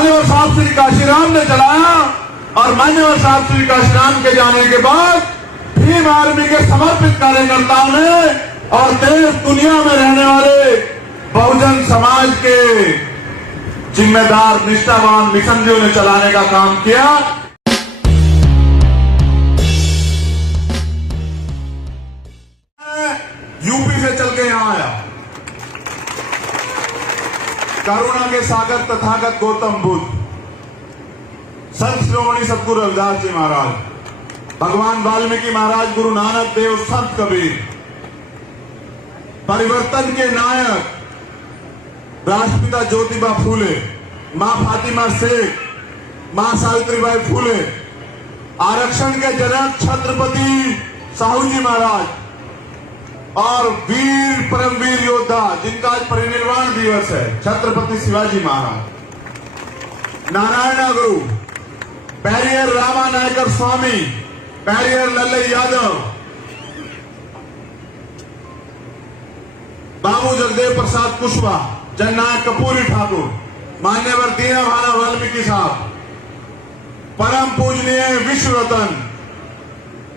मान्यवर साहब श्री काशीराम ने चलाया और मान्यवर साहब श्री काशीराम के जाने के बाद भीम आर्मी के समर्पित कार्यकर्ताओं ने और देश दुनिया में रहने वाले बहुजन समाज के जिम्मेदार निष्ठावान मिशनरियों ने चलाने का काम किया। यूपी से चल के यहां आया, करुणा के सागर तथागत गौतम बुद्ध, संत शिरोमणि सतगुरु रविदास जी महाराज, भगवान वाल्मीकि महाराज, गुरु नानक देव, संत कबीर, परिवर्तन के नायक राष्ट्रपिता ज्योतिबा फूले, मां फातिमा शेख, मां सावित्रीबाई फूले, आरक्षण के जनक छत्रपति साहू जी महाराज और वीर परमवीर योद्धा जिनका आज परिनिर्वाण दिवस है छत्रपति शिवाजी महाराज, नारायण गुरु, पैरियर रामा नायकर स्वामी, पैरियर लल्लई यादव, बाबू जगदेव प्रसाद कुशवाहा, जननायक कपूरी ठाकुर, मान्यवर दीना भाना वाल्मीकि साहब, परम पूजनीय विश्व रत्न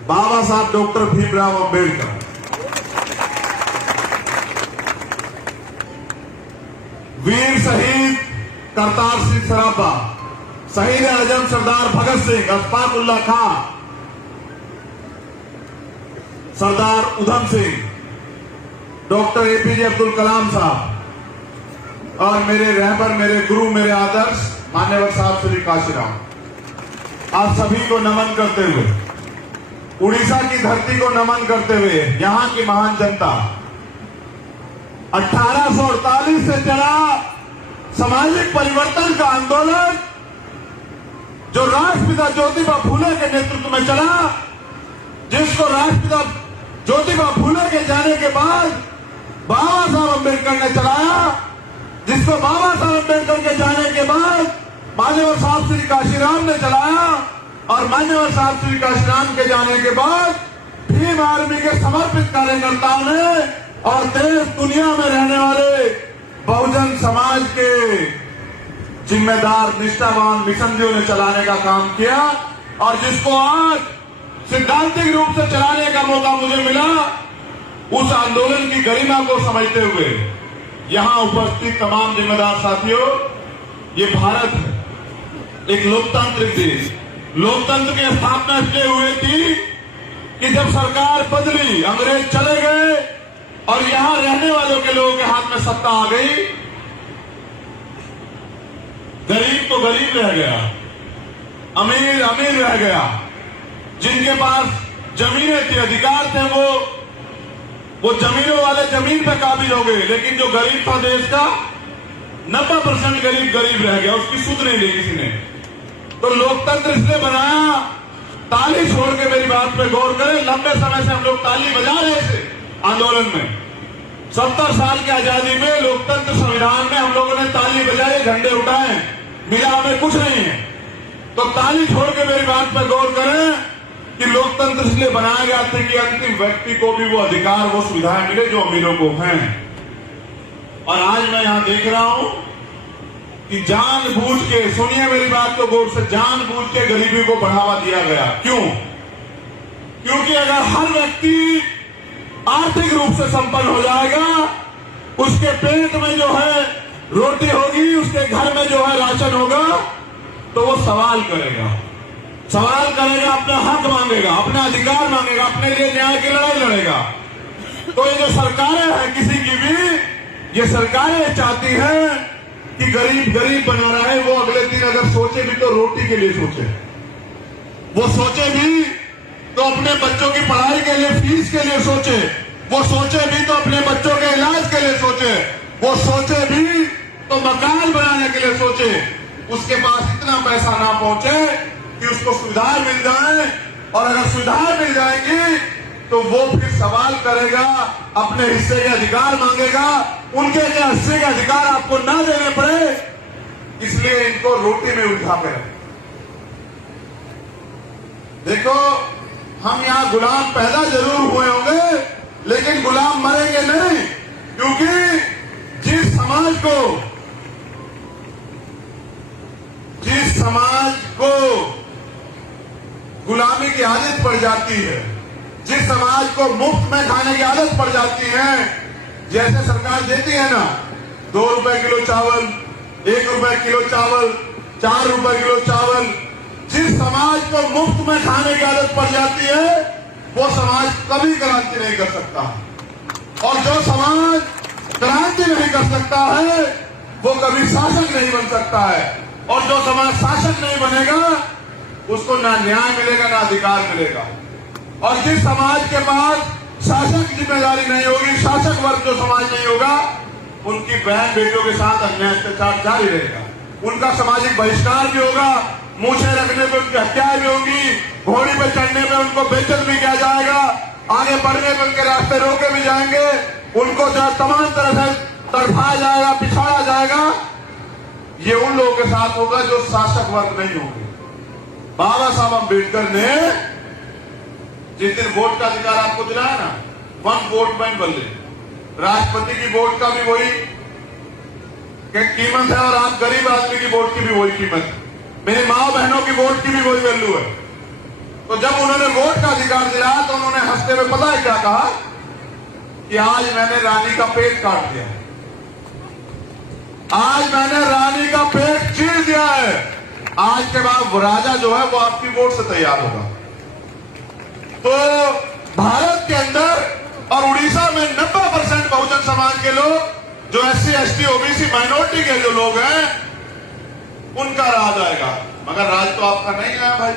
बाबा साहब डॉक्टर भीमराव अंबेडकर, वीर शहीद करतार सिंह सराबा, शहीद आजम सरदार भगत सिंह, अशफाक उल्लाह खां, सरदार उधम सिंह, डॉक्टर एपीजे अब्दुल कलाम साहब और मेरे रहबर, मेरे गुरु, मेरे आदर्श मान्यवर साहब श्री काशीराम, आप सभी को नमन करते हुए, उड़ीसा की धरती को नमन करते हुए, यहां की महान जनता, 1848 से चला सामाजिक परिवर्तन का आंदोलन जो राष्ट्रपिता ज्योतिबा फूले के नेतृत्व में चला, जिसको राष्ट्रपिता ज्योतिबा फूले के जाने के बाद बाबा साहब अम्बेडकर ने चलाया, जिसको बाबा साहब अम्बेडकर के जाने के बाद मान्यवर साहब श्री काशीराम ने चलाया और मान्यवर साहब श्री काशीराम के जाने के बाद भीम आर्मी के समर्पित कार्यकर्ताओं ने और देश दुनिया में रहने वाले बहुजन समाज के जिम्मेदार निष्ठावान मिशनरियों ने चलाने का काम किया और जिसको आज सिद्धांतिक रूप से चलाने का मौका मुझे मिला, उस आंदोलन की गरिमा को समझते हुए यहां उपस्थित तमाम जिम्मेदार साथियों, ये भारत है, एक लोकतांत्रिक देश। लोकतंत्र की स्थापना इसलिए हुई थी कि जब सरकार बदली, अंग्रेज चले गए और यहां रहने वालों के लोगों के हाथ में सत्ता आ गई, गरीब तो गरीब रह गया, अमीर अमीर रह गया। जिनके पास जमीनें थी, अधिकार थे, वो जमीनों वाले जमीन पे काबिल हो गए, लेकिन जो गरीब था देश का 90% गरीब गरीब रह गया, उसकी सुध नहीं ली किसी ने। तो लोकतंत्र इसलिए बनाया, ताली छोड़ के मेरी बात पे गौर करें, लंबे समय से हम लोग ताली बजा रहे थे आंदोलन में। 70 साल की आजादी में लोकतंत्र संविधान में हम लोगों ने ताली बजाई, झंडे उठाए, मिला हमें कुछ नहीं है। तो ताली छोड़ के मेरी बात पे गौर करें कि लोकतंत्र इसलिए बनाया गया था कि अंतिम व्यक्ति को भी वो अधिकार, वो सुविधाएं मिले जो अमीरों को हैं। और आज मैं यहां देख रहा हूं कि जानबूझ के, सुनिए मेरी बात को गौर से, जानबूझ के गरीबी को बढ़ावा दिया गया। क्यों? क्योंकि अगर हर व्यक्ति आर्थिक रूप से संपन्न हो जाएगा, उसके पेट में जो है रोटी होगी, उसके घर में जो है राशन होगा, तो वो सवाल करेगा, अपना हक मांगेगा, अपना अधिकार मांगेगा, अपने लिए न्याय की लड़ाई लड़ेगा। तो ये जो सरकारें हैं किसी की भी, ये सरकारें चाहती हैं कि गरीब गरीब बना रहा है, वो अगले दिन अगर सोचे भी तो रोटी के लिए सोचे, वो सोचे भी तो अपने बच्चों की पढ़ाई के लिए, फीस के लिए सोचे, वो सोचे भी तो अपने बच्चों के इलाज के लिए सोचे, वो सोचे भी तो मकान बनाने के लिए सोचे। उसके पास इतना पैसा ना पहुंचे कि उसको सुविधाएं मिल जाए, और अगर सुविधाएं मिल जाएंगी तो वो फिर सवाल करेगा, अपने हिस्से के अधिकार मांगेगा। उनके हिस्से के अधिकार आपको ना देने पड़े, इसलिए इनको रोटी में उठा पे। देखो, हम यहां गुलाम पैदा जरूर हुए होंगे, लेकिन गुलाम मरेंगे नहीं, क्योंकि जिस समाज को समाज को गुलामी की आदत पड़ जाती है, जिस समाज को मुफ्त में खाने की आदत पड़ जाती है, जैसे सरकार देती है ना 2 रुपए किलो चावल, 1 रुपए किलो चावल, 4 रुपए किलो चावल, जिस समाज को मुफ्त में खाने की आदत पड़ जाती है वो समाज कभी क्रांति नहीं कर सकता, और जो समाज क्रांति नहीं कर सकता है वो कभी शासक नहीं बन सकता है, और जो समाज शासक नहीं बनेगा उसको ना न्याय मिलेगा ना अधिकार मिलेगा। और जिस समाज के पास शासक की जिम्मेदारी नहीं होगी, शासक वर्ग जो समाज नहीं होगा, उनकी बहन बेटियों के साथ अन्याय अत्याचार जारी रहेगा, उनका सामाजिक बहिष्कार भी होगा, मूछें रखने पे उनकी हत्याएं भी होंगी, घोड़ी पे चढ़ने पे उनको बेइज्जत भी किया जाएगा, आगे बढ़ने पे उनके रास्ते रोके भी जाएंगे, उनको जो तमाम तरह से तड़फाया जाएगा, पिछाड़ा जाएगा। ये उन लोगों के साथ होगा जो शासक वर्ग नहीं होंगे। बाबा साहब अम्बेडकर ने जिस दिन वोट का अधिकार आपको दिलाया ना, 1 वोट 1 बल्ले, राष्ट्रपति की वोट का भी वही कीमत है और आप गरीब आदमी की वोट की भी वही कीमत है, मेरी माँ बहनों की वोट की भी वही वैल्यू है। तो जब उन्होंने वोट का अधिकार दिलाया तो उन्होंने हंसते हुए पता है क्या कहा कि आज मैंने रानी का पेट काट दिया, आज मैंने रानी का पेट चीर दिया है, आज के बाद वो राजा जो है वो आपकी वोट से तैयार होगा। तो भारत के अंदर और उड़ीसा में 90% बहुजन समाज के लोग, जो SC ST OBC माइनॉरिटी के जो लोग हैं, उनका राज आएगा, मगर राज तो आपका नहीं आया भाई।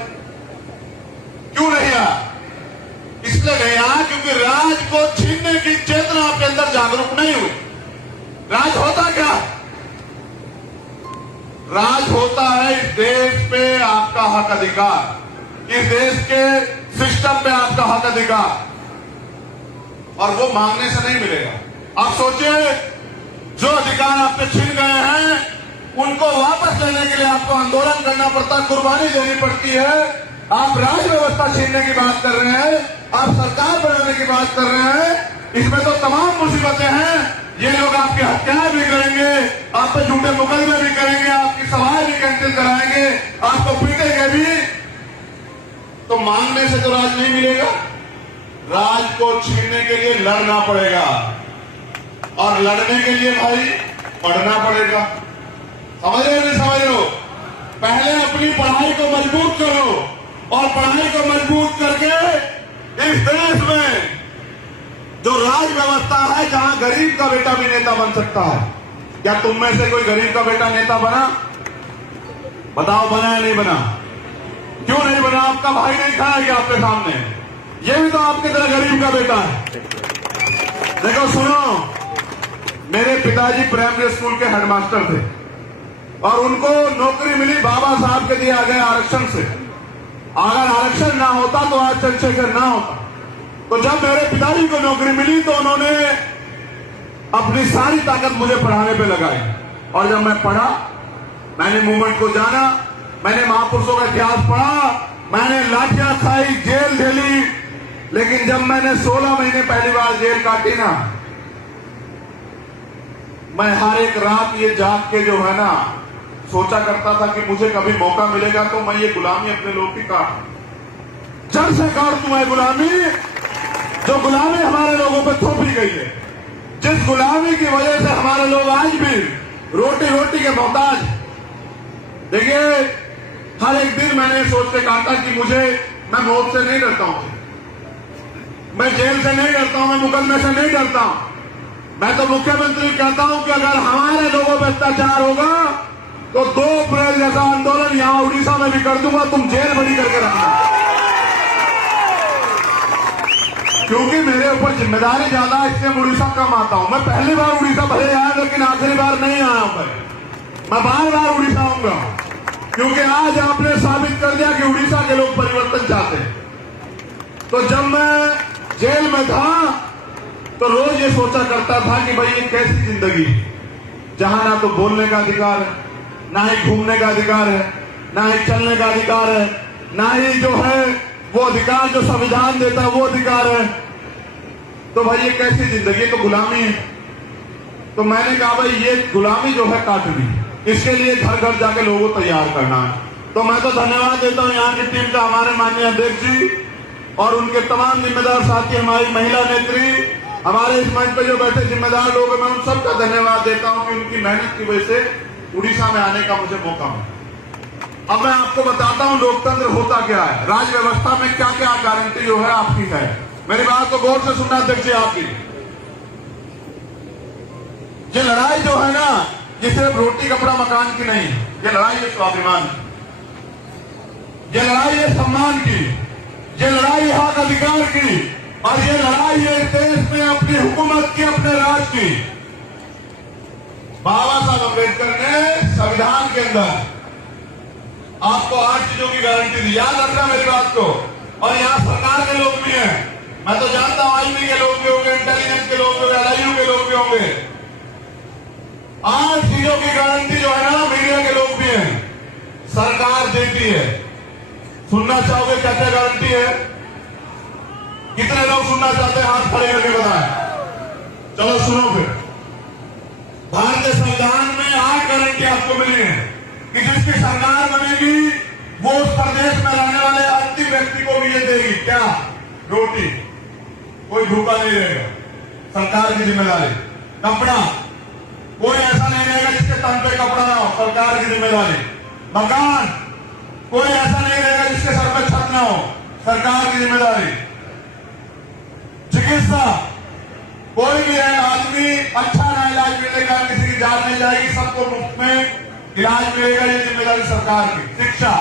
क्यों नहीं आया? इसलिए नहीं आया क्योंकि राज को छीनने की चेतना आपके अंदर जागरूक नहीं हुई। राज होता क्या? राज होता है इस देश पे आपका हक अधिकार, इस देश के सिस्टम पे आपका हक अधिकार, और वो मांगने से नहीं मिलेगा। आप सोचिए, जो अधिकार आपसे छीन गए हैं उनको वापस लेने के लिए आपको आंदोलन करना पड़ता, कुर्बानी देनी पड़ती है। आप राज व्यवस्था छीनने की बात कर रहे हैं, आप सरकार बनाने की बात कर रहे हैं, इसमें तो तमाम मुसीबतें हैं। ये लोग आपकी हत्याएं भी करेंगे, आप पे झूठे मुकदमे भी करेंगे, आपकी सभाएं भी कैंसिल कराएंगे, आपको पीटेंगे भी। तो मांगने से तो राज नहीं मिलेगा, राज को छीनने के लिए लड़ना पड़ेगा, और लड़ने के लिए भाई पढ़ना पड़ेगा। समझ रहे नहीं समझ रहे हो? पहले अपनी पढ़ाई को मजबूत करो, और पढ़ाई को मजबूत करके इस देश में जो राज व्यवस्था है, जहां गरीब का बेटा भी नेता बन सकता है। क्या तुम में से कोई गरीब का बेटा नेता बना? बताओ, बना या नहीं बना? क्यों नहीं बना? आपका भाई नहीं खड़ा है आपके सामने, ये भी तो आपकी तरह गरीब का बेटा है। देखो सुनो, मेरे पिताजी प्राइमरी स्कूल के हेडमास्टर थे, और उनको नौकरी मिली बाबा साहब के दिए गए आरक्षण से। अगर आरक्षण ना होता तो आज चंद्रशेखर ना होता। तो जब मेरे पिताजी को नौकरी मिली तो उन्होंने अपनी सारी ताकत मुझे पढ़ाने पे लगाई, और जब मैं पढ़ा, मैंने मूवमेंट को जाना, मैंने महापुरुषों का इतिहास पढ़ा, मैंने लाठियां खाई, जेल झेली, लेकिन जब मैंने 16 महीने पहली बार जेल काटी ना, मैं हर एक रात ये जाग के जो है ना सोचा करता था कि मुझे कभी मौका मिलेगा तो मैं ये गुलामी अपने लोग की काट, जड़ से काट दूं मैं गुलामी, जो गुलामी हमारे लोगों पे थोपी गई है, जिस गुलामी की वजह से हमारे लोग आज भी रोटी रोटी के मोहताज। देखिए, हर एक दिन मैंने सोच के काटा कि मैं मौत से नहीं डरता हूं, मैं जेल से नहीं डरता हूं, मैं मुकदमे से नहीं डरता हूं। मैं तो मुख्यमंत्री कहता हूं कि अगर हमारे लोगों पर अत्याचार होगा तो 2 अप्रैल जैसा आंदोलन यहां उड़ीसा में भी कर दूंगा, तुम जेल बड़ी करके रखना। क्योंकि मेरे ऊपर जिम्मेदारी ज्यादा है, इसलिए उड़ीसा कम आता हूं। मैं पहली बार उड़ीसा भले आया, लेकिन आखिरी बार नहीं आया मैं बार बार उड़ीसा आऊंगा, क्योंकि आज आपने साबित कर दिया कि उड़ीसा के लोग परिवर्तन चाहते हैं। तो जब मैं जेल में था तो रोज ये सोचा करता था कि भाई ये कैसी जिंदगी, जहां ना तो बोलने का अधिकार है, ना ही घूमने का अधिकार है, ना ही चलने का अधिकार है, ना ही जो है वो अधिकार जो संविधान देता है वो अधिकार है। तो भाई ये कैसी जिंदगी, तो गुलामी है। तो मैंने कहा भाई ये गुलामी जो है काटनी, इसके लिए घर घर जाके लोगों को तैयार करना है। तो मैं तो धन्यवाद देता हूं यहाँ की टीम का, हमारे माननीय अध्यक्ष जी और उनके तमाम जिम्मेदार साथी, हमारी महिला नेत्री, हमारे इस मंच पे जो बैठे जिम्मेदार लोग हैं, मैं उन सबका धन्यवाद देता हूं कि उनकी मेहनत की वजह से उड़ीसा में आने का मुझे मौका मिला। अब मैं आपको बताता हूं लोकतंत्र होता क्या है, राज व्यवस्था में क्या क्या गारंटी जो है आपकी है। मेरी बात को गौर से सुनना अध्यक्ष जी आपकी। ये लड़ाई जो है ना, ये सिर्फ रोटी कपड़ा मकान की नहीं, ये लड़ाई है स्वाभिमान, ये लड़ाई है सम्मान की, ये लड़ाई है हक अधिकार की, और ये लड़ाई है देश में अपनी हुकूमत की, अपने राज की। बाबा साहब अम्बेडकर ने संविधान के अंदर आपको 8 चीजों की गारंटी दी, याद रखना मेरी बात को। और यहाँ सरकार के लोग भी हैं, मैं तो जानता हूं आईबी के लोग भी होंगे, इंटेलिजेंस के लोग भी होंगे, LIU के लोग भी होंगे। 8 चीजों की गारंटी जो है ना, मीडिया के लोग भी हैं, सरकार देती है। सुनना चाहोगे क्या क्या गारंटी है? कितने लोग सुनना चाहते हैं? हाथ खड़े करके बताएं। चलो सुनो फिर। भारतीय संविधान में 8 गारंटी आपको मिली है कि जिसकी सरकार बनेगी वो उस प्रदेश में रहने वाले अंतिम व्यक्ति को भी ये देगी। क्या? रोटी, कोई भूखा नहीं रहेगा, सरकार की जिम्मेदारी। कपड़ा, कोई ऐसा नहीं रहेगा जिसके तन पे कपड़ा ना हो, सरकार की जिम्मेदारी। मकान, कोई ऐसा नहीं रहेगा जिसके सर पे छत ना हो, सरकार की जिम्मेदारी। चिकित्सा, कोई भी है आदमी अच्छा ना इलाज मिलेगा, किसी की जान नहीं जाएगी, सबको मुफ्त में इलाज मिलेगा, ये जिम्मेदारी सरकार की। शिक्षा,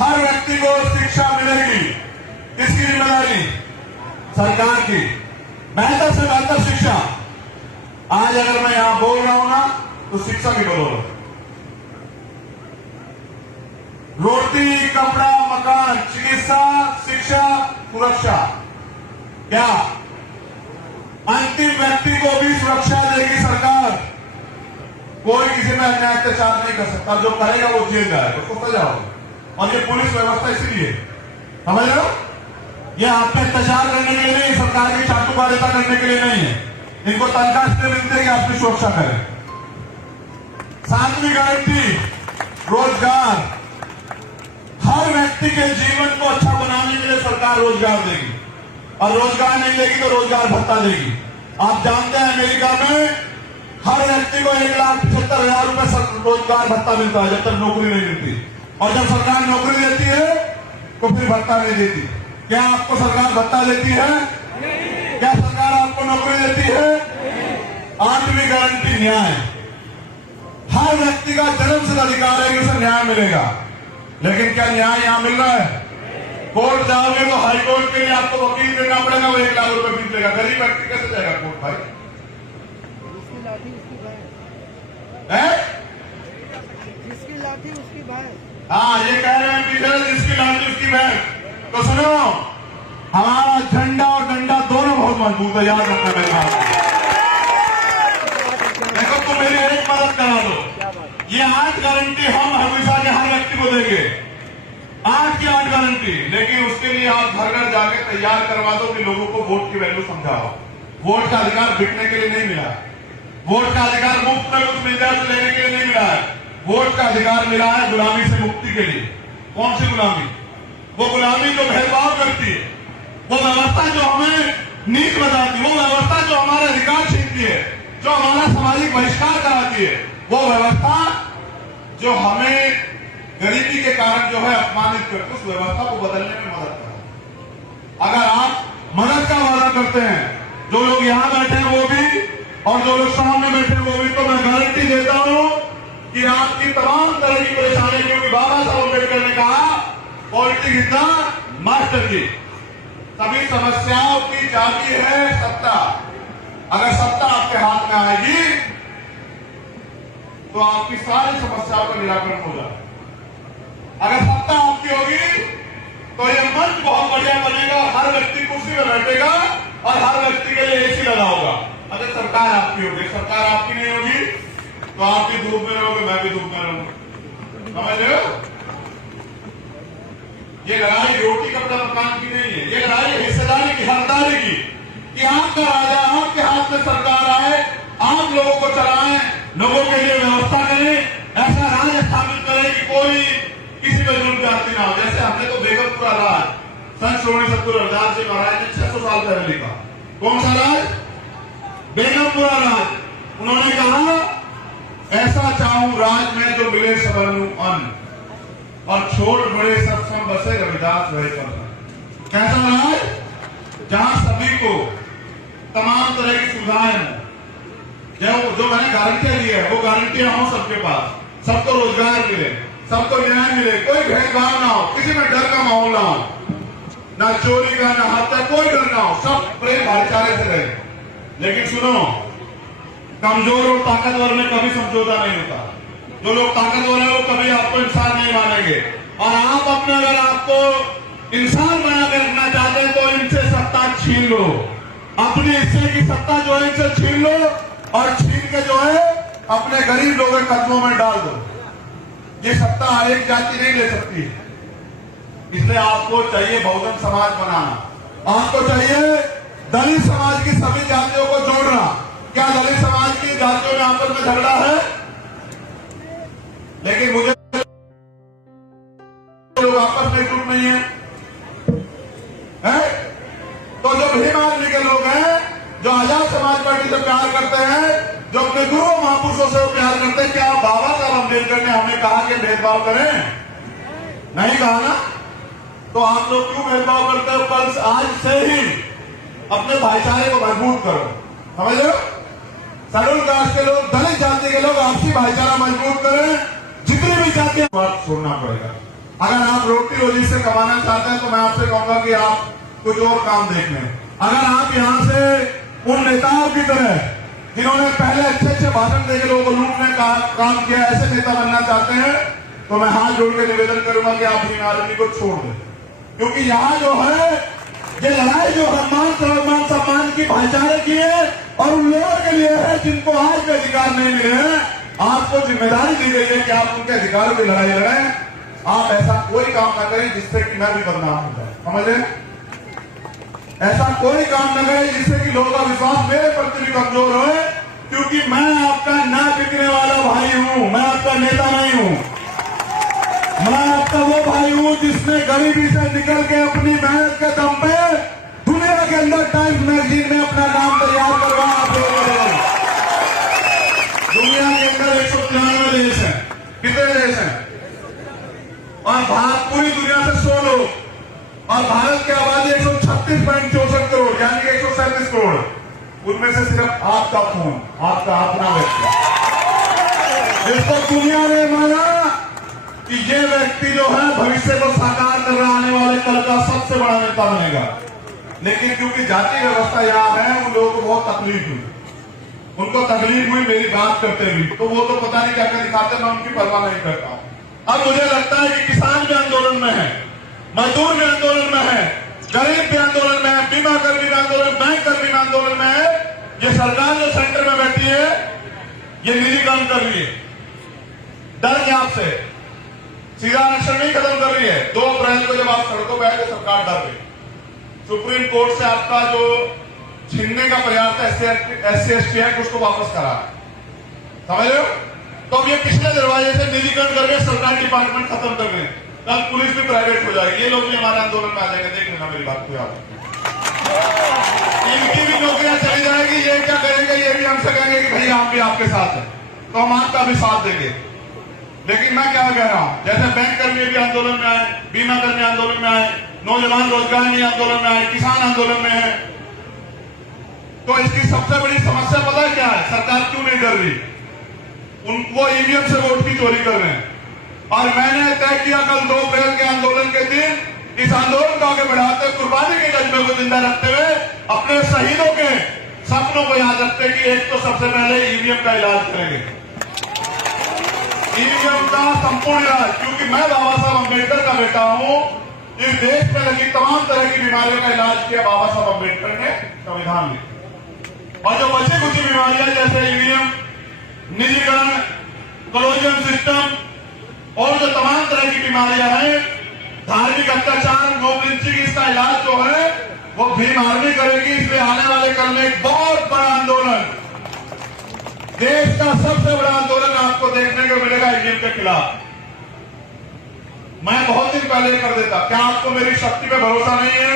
हर व्यक्ति को शिक्षा मिलेगी, किसकी जिम्मेदारी? सरकार की। बेहतर से बेहतर शिक्षा। आज अगर मैं यहां बोल रहा हूं ना, तो शिक्षा की बदौलत। रोटी, कपड़ा, मकान, चिकित्सा, शिक्षा, सुरक्षा। क्या? अंतिम व्यक्ति को भी सुरक्षा देगी सरकार। कोई किसी में अन्याय अत्याचार नहीं कर सकता, जो करेगा वो जेल जाएगा, उसको सजा होगा। और ये पुलिस व्यवस्था इसीलिए, समझ रहे हो, ये आप पे अत्याचार करने के लिए नहीं, सरकार की चाटुकारिता करने के लिए नहीं है। इनको तनख्वाह इसलिए मिलती है कि आपकी सुरक्षा करें। 7वीं गारंटी, रोजगार। हर व्यक्ति के जीवन को अच्छा बनाने के लिए सरकार रोजगार देगी, और रोजगार नहीं देगी तो रोजगार भत्ता देगी। आप जानते हैं अमेरिका में हर व्यक्ति को 1,75,000 रुपए रोजगार भत्ता मिलता है जब तक नौकरी नहीं मिलती, और जब सरकार नौकरी देती है तो फिर भत्ता नहीं देती। क्या आपको सरकार भत्ता देती है? क्या सरकार आपको नौकरी देती है? 8वीं गारंटी, न्याय। हर व्यक्ति का जन्मसिद्ध अधिकार है कि उसे न्याय मिलेगा, लेकिन क्या न्याय यहां मिल रहा है? कोर्ट जाओगे तो हाई कोर्ट के लिए आपको वकील देना पड़ेगा, वो 1 लाख रुपए फीस लेगा। गरीब व्यक्ति कैसे जाएगा कोर्ट भाई? जिसकी लाठी उसकी भैंस है? जिसकी लाठी उसकी भैंस। हाँ, ये कह रहे हैं पीछे, जिसकी लाठी उसकी भैंस। तो सुनो, हमारा झंडा और डंडा दोनों बहुत मजबूत है, याद रखना मेरी बात। देखो, तुम मेरी एक मदद करा दो। ये 8 गारंटी हम हमेशा के हर व्यक्ति को देंगे, 8 की 8 गारंटी। लेकिन उसके लिए आप घर घर जाके तैयार करवा दो कि लोगों को वोट की वैल्यू समझाओ। वोट का अधिकार बिकने के लिए नहीं मिला, वोट का अधिकार मुफ्त में कुछ मिल जाए तो लेने के लिए नहीं मिला है। वोट का अधिकार मिला है गुलामी से मुक्ति के लिए। कौन सी गुलामी? वो गुलामी जो भेदभाव करती है, वो व्यवस्था जो हमें नीच बताती है, वो व्यवस्था जो हमारे अधिकार छीनती है, जो हमारा सामाजिक बहिष्कार कराती है, वो व्यवस्था जो हमें गरीबी के कारण जो है अपमानित करते, उस व्यवस्था को बदलने में मदद करें। अगर आप मदद का वादा करते हैं, जो लोग यहां बैठे हैं वो भी और जो लोग सामने बैठे हैं वो भी, तो मैं गारंटी देता हूं कि आपकी तमाम तरह की परेशानी, क्योंकि बाबा साहब अम्बेडकर ने कहा पॉलिटिक्स इज द मास्टर की। सभी समस्याओं की चाबी है सत्ता। अगर सत्ता आपके हाथ में आएगी तो आपकी सारी समस्याओं का निराकरण होगा। अगर सत्ता आपकी होगी तो ये मंच बहुत बढ़िया बनेगा, हर व्यक्ति कुर्सी में बैठेगा और हर व्यक्ति के लिए एसी लगा होगा। अगर सरकार आपकी होगी, सरकार आपकी नहीं होगी तो आप भी धूप में रहोगे, मैं भी धूप में रहूंगा। समझ रहे हो? ये लड़ाई रोटी कपड़ा मकान की नहीं है, ये लड़ाई हिस्सेदारी की, हकदारी की, कि आपका राजा आपके हाथ में सरकार आए, आप लोगों को चलाएं, लोगों के लिए व्यवस्था करें, ऐसा राज स्थापित करें कि कोई जानती ना हो। जैसे हमने तो बेगमपुरा राज संत श्रोमणी सतगुरु रविदास जी महाराज ने 600 साल पहले लिखा। कौन सा राज? बेगमपुरा राज। उन्होंने कहा ऐसा चाहूं राज में जो मिले सबनु अन्न, और छोड़ बड़े सत्संग बसे रविदास रहे पर। कैसा राज? जहां सभी को तमाम तरह की सुविधाएं हो, जो मैंने गारंटियां दी है वो गारंटियां हो सबके पास, सबको रोजगार मिले, सबको न्याय मिले, कोई भेदभाव ना हो, किसी में डर का माहौल ना हो, ना चोरी का ना हत्या, कोई डर ना हो, सब प्रेम भाईचारे से रहे। लेकिन सुनो, कमजोर और ताकतवर में कभी समझौता नहीं होता। जो लोग ताकतवर है वो कभी आपको इंसान नहीं मानेंगे, और आप अपने अगर आपको इंसान बना के रखना चाहते हैं तो इनसे सत्ता छीन लो, अपनी हिस्से की सत्ता जो है इनसे छीन लो, और छीन के जो है अपने गरीब लोगों के कदमों में डाल दो। ये सत्ता हर एक जाति नहीं ले सकती, इसलिए आपको चाहिए बहुजन समाज बनाना, आपको चाहिए दलित समाज की सभी जातियों को जोड़ना। क्या दलित समाज की जातियों में आपस में झगड़ा है? लेकिन मुझे लोग आपस में एकजुट नहीं है? तो जो भीम आदमी के लोग हैं, जो आजाद समाज पार्टी से प्यार करते हैं, जो अपने गुरु महापुरुषों से प्यार करते हैं, क्या बाबा साहब अम्बेडकर ने हमें कहा कि भेदभाव करें? नहीं कहा ना। तो आप लोग क्यों भेदभाव करते हो? कल आज से ही अपने भाईचारे को मजबूत करो, समझ लो। शेड्यूल कास्ट के लोग, दलित जाति के लोग आपसी भाईचारा मजबूत करें। जितनी भी जाति बात छोड़ना पड़ेगा। अगर आप रोटी रोजी से कमाना चाहते हैं तो मैं आपसे कहूंगा कि आप कुछ और काम देख लें। अगर आप यहाँ से उन नेताओं की तरह जिन्होंने पहले अच्छे भाषण देकर लोगों को लूटने का काम किया, ऐसे नेता बनना चाहते हैं तो मैं हाथ जोड़ के निवेदन करूंगा कि आप भीम आर्मी को छोड़ दें। क्योंकि यहाँ जो है ये लड़ाई जो सम्मान की भाईचारे की है, और उन लोगों के लिए है जिनको आज भी अधिकार नहीं मिले हैं। आपको जिम्मेदारी दी गई है कि आप उनके अधिकारों की लड़ाई लड़ें। आप ऐसा कोई काम न करें जिससे कि मैं भी बदनाम हो जाए, समझे? ऐसा कोई काम न करें जिससे कि लोगों का विश्वास मेरे प्रति भी कमजोर हो, क्योंकि मैं आपका ना बिकने वाला भाई हूं, मैं आपका नेता नहीं हूं। मैं आपका वो भाई हूं जिसने गरीबी से निकल के अपनी मेहनत के दम पे दुनिया के अंदर टाइम्स मैगजीन में अपना नाम तैयार करवाया। दुनिया के अंदर 193 देश हैं। कितने देश हैं? और भारत पूरी दुनिया से 100 लोग, और भारत की आबादी 136.64 करोड़, यानी कि 137 करोड़। उनमें से सिर्फ आपका खून, आपका अपना व्यक्ति, जिसको दुनिया ने माना कि ये व्यक्ति जो है भविष्य को साकार कर रहा, आने वाले कल का सबसे बड़ा नेता बनेगा। लेकिन क्योंकि जाति व्यवस्था यहाँ है, उन लोगों को बहुत तकलीफ हुई, उनको तकलीफ हुई मेरी बात करते हुए, तो वो तो पता नहीं क्या क्या दिखाते, मैं उनकी परवाह नहीं करता हूं। अब मुझे लगता है कि किसान भी आंदोलन में है, मजदूर भी आंदोलन में है, गरीब भी आंदोलन में है, बीमा कर्मी भी आंदोलन, बैंक कर्मी भी आंदोलन में है। ये सरकार जो सेंटर में बैठी है ये निजीकरण कर रही है, डर के आपसे सीधा आरक्षण नहीं खत्म कर रही है। 2 अप्रैल को जब आप सड़कों पर आए तो सरकार डर गई। सुप्रीम कोर्ट से आपका जो छीनने का प्रयास था SC/ST एक्ट, उसको वापस करा, समझ रहे हो? तो अब ये पिछले दरवाजे से निजीकरण करके सरकारी डिपार्टमेंट खत्म कर रहे हैं, कल पुलिस भी प्राइवेट हो जाएगी। ये लोग भी हमारे आंदोलन में आ जाएंगे, देख लेना मेरी बात को याद। इनकी भी नौकरियां चली जाएगी। ये क्या करेंगे? ये भी हमसे कहेंगे कि भैया हम भी आपके साथ हैं, तो हम आपका भी साथ देंगे। लेकिन मैं क्या कह रहा हूं, जैसे बैंक कर्मी भी आंदोलन में आए, बीमा कर्मी आंदोलन में आए, नौजवान रोजगार नहीं आंदोलन में आए, किसान आंदोलन में है, तो इसकी सबसे बड़ी समस्या पता है क्या है? सरकार क्यों नहीं डर रही? वो ईवीएम से वोट की चोरी कर रहे हैं। और मैंने तय किया कल 2 अप्रैल के आंदोलन के दिन इस आंदोलन को आगे बढ़ाते हुए, कुर्बानी के जज्बे को जिंदा रखते हुए, अपने शहीदों के सपनों को याद रखते कि एक तो सबसे पहले ईवीएम का इलाज करेंगे, ईवीएम का संपूर्ण इलाज। क्योंकि मैं बाबा साहब अम्बेडकर का बेटा हूं। इस देश में लगी तमाम तरह की बीमारियों का इलाज किया बाबा साहब अम्बेडकर ने संविधान में। और जो बची कुछ बीमारियां जैसे ईवीएम, निजीकरण, कॉलोजियम सिस्टम और जो तमाम तरह की बीमारियां हैं, धार्मिक अत्याचार, मॉब लिंचिंग, इसका इलाज जो है वो भीम आर्मी करेगी। इसलिए आने वाले कल में एक बहुत बड़ा आंदोलन, देश का सबसे बड़ा आंदोलन आपको देखने को मिलेगा ईवीएम के खिलाफ। मैं बहुत ही पहले कर देता। क्या आपको मेरी शक्ति पे भरोसा नहीं है?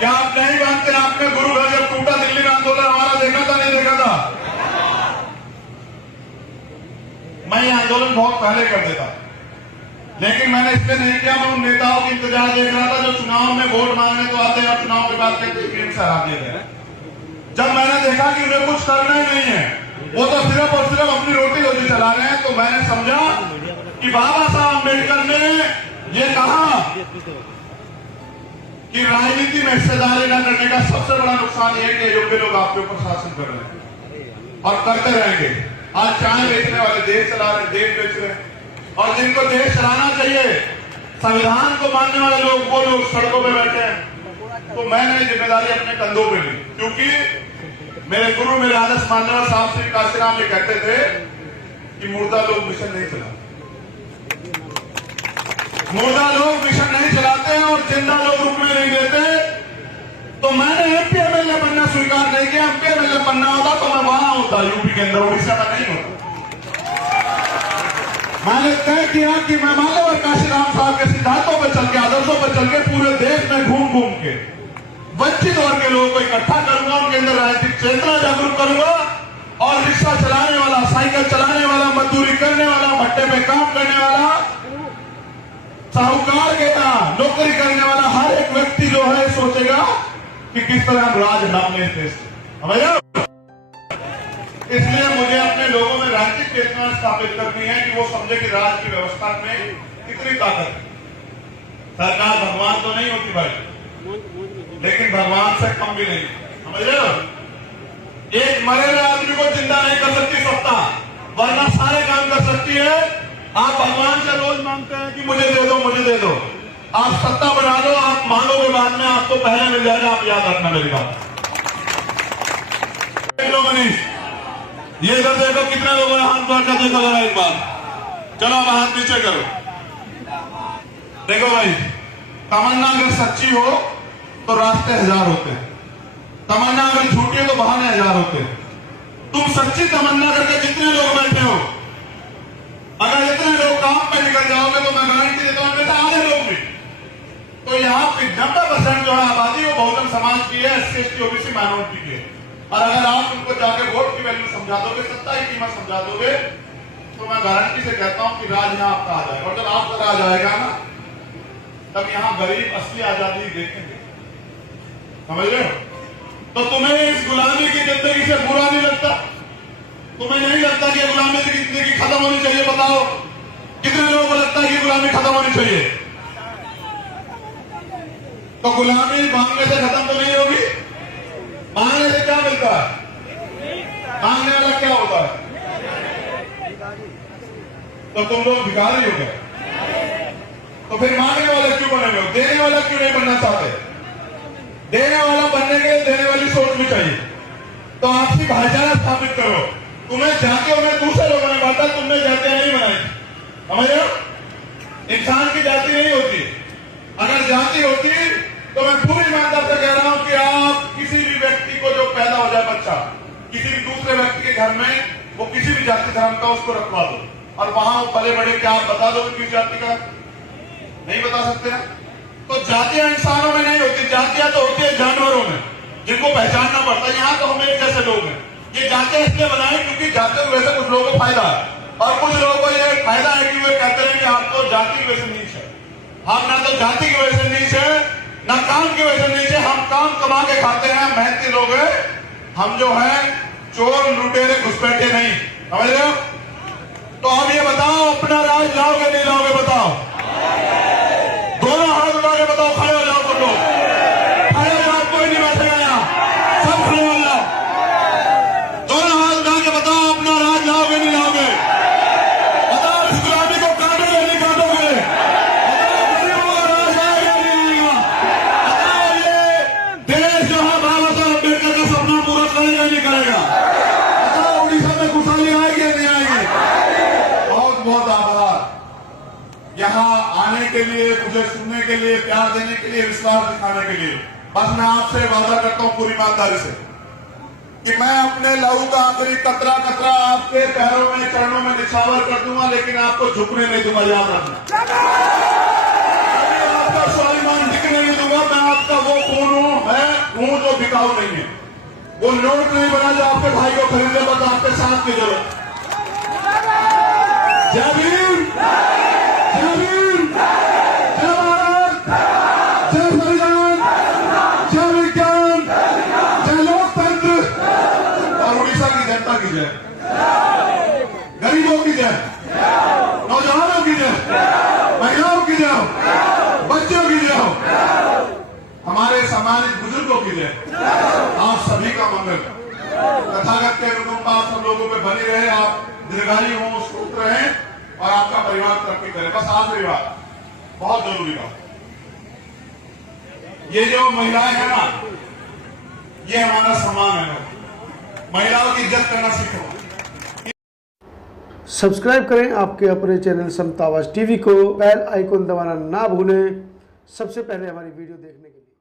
क्या आप नहीं मानते? आपने गुरु घर जब टूटा दिल्ली में आंदोलन हमारा देखा था, नहीं देखा था? मैं ये आंदोलन बहुत पहले कर देता, लेकिन मैंने इसलिए नहीं किया। मैं उन नेताओं की इंतजार देख रहा था जो चुनाव में वोट मांगने तो आते हैं और चुनाव के बाद कहते हैं से हरा दिए गए। जब मैंने देखा कि उन्हें कुछ करना ही नहीं है, वो तो सिर्फ और सिर्फ अपनी रोटी रोटी चला रहे हैं, तो मैंने समझा कि बाबा साहब अम्बेडकर ने ये कहा कि राजनीति में हिस्सेदारी न करने का सबसे बड़ा नुकसान ये है कि योग्य लोग आपके ऊपर शासन कर रहे हैं और करते रहेंगे। आज चाय बेचने वाले देश चला रहे, देश बेच रहे हैं, और जिनको देश चलाना चाहिए, संविधान को मानने वाले लोग, वो लोग सड़कों पे बैठे हैं। तो मैंने जिम्मेदारी अपने कंधों पे ली, क्योंकि मेरे गुरु, मेरे आदर्श मानने वाले साहब श्री काशीराम ये कहते थे कि मुर्दा लोग मिशन नहीं चलाते, मुर्दा लोग मिशन नहीं चलाते हैं और जिंदा लोग रुकने नहीं देते। तो मैंने एमपी एमएलए बनना स्वीकार नहीं किया। एमपी एमएलए बनना होता तो मैं वहां होता, यूपी के अंदर, उड़ीसा में नहीं होता। मैंने तय किया कि मैं माधव और काशीराम साहब के सिद्धांतों पर चल के, आदर्शों पर चल के पूरे देश में घूम घूम के वंचित वर्ग के लोगों को इकट्ठा करूंगा, उनके अंदर राजनीतिक चेतना जागरूक करूंगा, और रिक्शा चलाने वाला, साइकिल चलाने वाला, मजदूरी करने वाला, भट्टे पे काम करने वाला, साहूकार के यहाँ नौकरी करने वाला हर एक व्यक्ति जो है सोचेगा कि किस तरह हम राज नामने देश हमें। इसलिए मुझे अपने लोगों में राजनीतिक चेतना स्थापित करनी है कि वो समझे कि राज की व्यवस्था में कितनी ताकत है। सरकार भगवान तो नहीं होती भाई, लेकिन भगवान से कम भी नहीं, समझ रहे हो? एक मरे हुए आदमी को जिंदा नहीं कर सकती सत्ता, वरना सारे काम कर सकती है। आप भगवान से रोज मांगते हैं कि मुझे दे दो, मुझे दे दो। आप सत्ता बना दो, आप मांगोगे बाद में, आपको पहले मिल जाएगा। आप याद रखना मेरी बात। देख लो मनीष, ये इधर देखो कितने लोगों ने हाथ मार कर देखा जरा एक बार। चलो अब हाथ नीचे करो। देखो भाई, तमन्ना अगर सच्ची हो तो रास्ते हजार होते हैं, तमन्ना अगर झूठी है तो बहाने हजार होते हैं। तुम सच्ची तमन्ना करके जितने लोग बैठे हो, अगर इतने लोग काम पे निकल जाओगे तो मैं गारंटी देता हूं बेटा आधे लोग भी, तो यहाँ पे 90% जो है आबादी वो बहुजन समाज की है, SC ST OBC माइनॉरिटी की है। और अगर आप उनको जाके वोट की वैल्यू समझा दोगे, सत्ता की कीमत समझा दोगे, तो मैं गारंटी से कहता हूं कि राज यहाँ आपका आ जाएगा। और जब आपका राज आएगा ना, तब यहाँ गरीब असली आजादी देखेंगे, समझ रहे हो? तो तुम्हें इस गुलामी की जिंदगी से बुरा नहीं लगता? तुम्हें नहीं लगता कि गुलामी की जिंदगी खत्म होनी चाहिए? बताओ कितने लोगों को लगता है कि गुलामी खत्म होनी चाहिए? तो गुलामी मांगने से खत्म तो नहीं होगी। मांगने से क्या मिलता है? मांगने वाला क्या होता है? तो तुम लोग भिखारी हो गए, तो फिर मांगने वाले क्यों बने हो? देने वाला क्यों नहीं बनना चाहते? देने वाला बनने के लिए देने वाली सोच भी चाहिए। तो आपसी भाईचारा स्थापित करो। तुम्हें जाके उन्हें दूसरे लोगों ने बांटा, तुमने जातियां नहीं बनाई, समझ रहे हो? इंसान की जाति नहीं होती। अगर जाति होती तो मैं पूरी ईमानदार से कह रहा हूं कि आप किसी भी व्यक्ति को जो पैदा हो जाए बच्चा, किसी भी दूसरे व्यक्ति के घर में, वो किसी भी जाति धर्म का, उसको रखवा दो, और वहां पले बड़े क्या आप बता दो किस जाति का? नहीं बता सकते ना। तो जातियां इंसानों में नहीं होती, जातियां तो होती है जानवरों में, जिनको पहचानना पड़ता है। यहाँ तो हम एक जैसे लोग हैं। ये जातियां इसलिए बनाई क्योंकि जाति की वजह से कुछ लोगों को फायदा है, और कुछ लोगों को ये फायदा है कि वे कहते हैं कि आपको जाति की वजह से नीच है। हम ना तो जाति की वजह से नीच है, ना काम की वजह से नीच है। हम काम कमा के खाते हैं, मेहनती लोग हैं हम, जो है चोर लुटेरे घुसपैठे नहीं, समझ रहे हो? तो अब ये बताओ, अपना राज लाओगे नहीं लाओगे? बताओ, दोनों हाथ उठा के बताओ। खड़े हो जाओ तुम लोग, खड़े हो जाओ, कोई नहीं बैठेगा यहाँ, सब खड़े हो जाओ। दोनों हाथ उठा के बताओ, अपना राज लाओगे नहीं लाओगे? बताओ, इस गुलामी को काटोगे नहीं काटोगे? बताओ, गरीबों का राज आएगा नहीं आएगा? बताओ, ये देश जो है बाबा साहब अम्बेडकर का सपना पूरा करेगा नहीं करेगा? बताओ, उड़ीसा में खुशहाली आएगी या नहीं आएगी? बहुत बहुत आभार यहाँ आने के लिए, मुझे सुनने के लिए, प्यार देने के लिए, विश्वास दिखाने के लिए। बस मैं आपसे वादा करता हूँ पूरी ईमानदारी से कि मैं अपने लहू का आखिरी कतरा कतरा आपके पैरों में, चरणों में निछावर कर दूंगा, लेकिन आपको झुकने नहीं दूंगा, याद रखना। आपका स्वाभिमान बिकने नहीं दूंगा। मैं आपका वो खून जो बिकाऊ नहीं है, वो नोट नहीं बना जो आपके भाई को खरीदने बस आपके साथ की जरूरत। जय भीम, जय भीम, जय भारत, जय संविधान, जय विज्ञान, जय लोकतंत्र और उड़ीसा की जनता की जय, गरीबों की जय, नौजवानों की जय, महिलाओं की जय, बच्चों की जय, हमारे सामाजिक बुजुर्गों की जय, आप सभी का मंगल। तथागत के अनुकंपा आप सब लोगों पे बनी रहे, आप दीर्घायु हो, सुख रहे और आपका परिवार तरक्की करे। बस आखिरी बात, बहुत जरूरी बात, ये जो महिलाएं हैं ना, ये हमारा सम्मान है। महिलाओं की इज्जत करना सीखो। सब्सक्राइब करें आपके अपने चैनल समता आवाज टीवी को, बेल आइकन दबाना ना भूलें सबसे पहले हमारी वीडियो देखने के लिए।